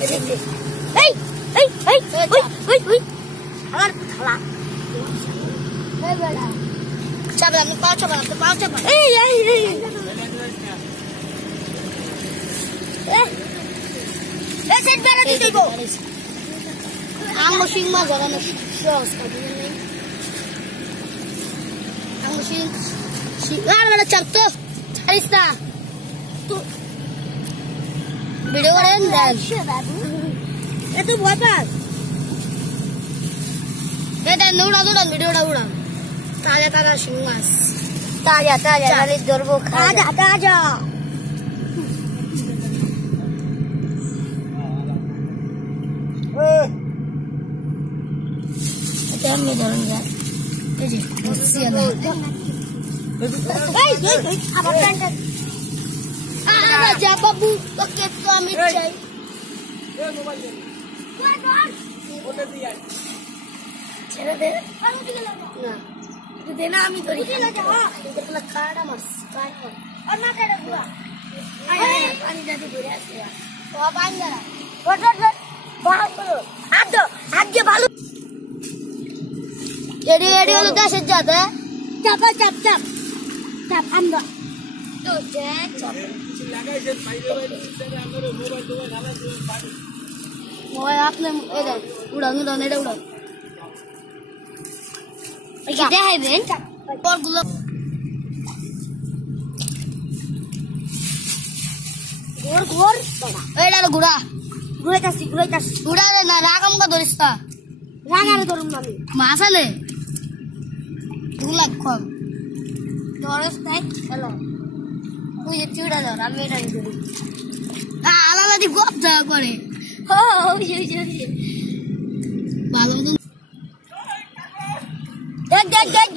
এই এই এই ওই ওই ওই আমার খালা এই বড়া চাপ আমি পাও চাপ এই এই এই এই সেট বেরা দিতে গো আমো সিংমা জগানো সহজ করে নেই আমো সিং শিকার বড় চাপ তো ছাড়িস না তো ভিডিও করেন দেখ এ তো ভয় পাস এ দেন উড়ান ভিডিওটা উড়ান তাজা শিং মাছ তাজা গালি ধরবো তাজা কেমনে ধরুন যা এই যে বসছি আমি এই আবার প্যান্ট যা বাবু তোকে তো আমি চাই এ মোবাইল দে ছেড়ে দে না দে না আমি ধরি দেখলা কাটা মাছ আর না কাটা গুয়া পানি যাতে ভরে আসে ও পানি দাঁড়া ওট বাহ করো হাত দিয়ে ভালো এডি হলো দেশের জাতে চাপ আমরা তো দেখ লাগাইছেন বাইরে আমরা মোবাইল হালা পানি ওই আপনি এটা উড়ান এটা উড়ান এই কি দেখাইবেন পরগুলো ঘোর এইটা ঘুরাইতাছি ঘুরারে না রাগামকা ধরিস না রাগারে ধরুন না আমি মাছ আনে 2 লাখ কম ধরস তাই হ্যালো তুই চিড়া ধর আমি এটা ধরি আলাদা দি গপ দেওয়া করে ভালো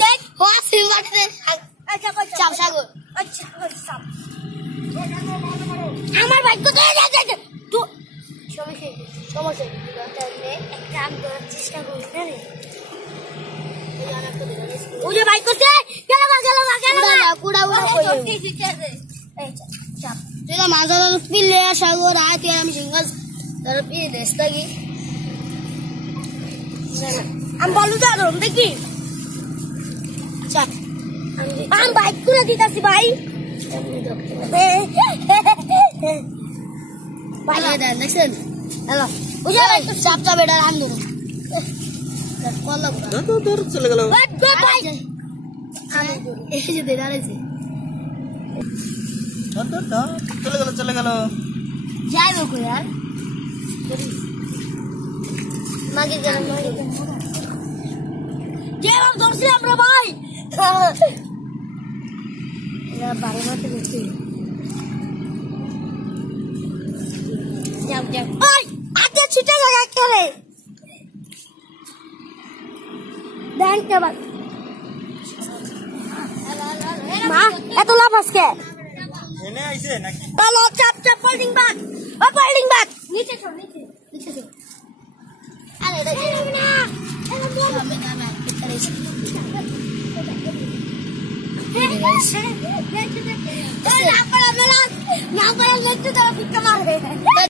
দেখ ও সিলভারে চাপ সাগর আমার বাইক কোথায় তো সমস্যা একটা আমি ধরার চেষ্টা করি না রে ওই যে বাইক করছে গেল কুড়া চাপ তুই না মাছ পিলে সাগর আয় আমি সিঙ্গাস তার পিলে দেশ থাকি আমি বলু তো দেখি চাপ আমি বাইক করে দিতাছি ভাই দেখছেন হ্যালো চাপ এটা রান দেবো চলে গেল চলে গেল যাই বকো यार মাগি গেল কে বাপ ধরছি আমরা ভাই এরা বারে মারতে গেছি যাও ওই আগে ছুটে লাগা করে দেন কে বাপ মা এত লাভ আজকে এনে আইছে নাকি চলো চাপ ফোল্ডিং ব্যাক নিচে চল আরে এটা না আমি না না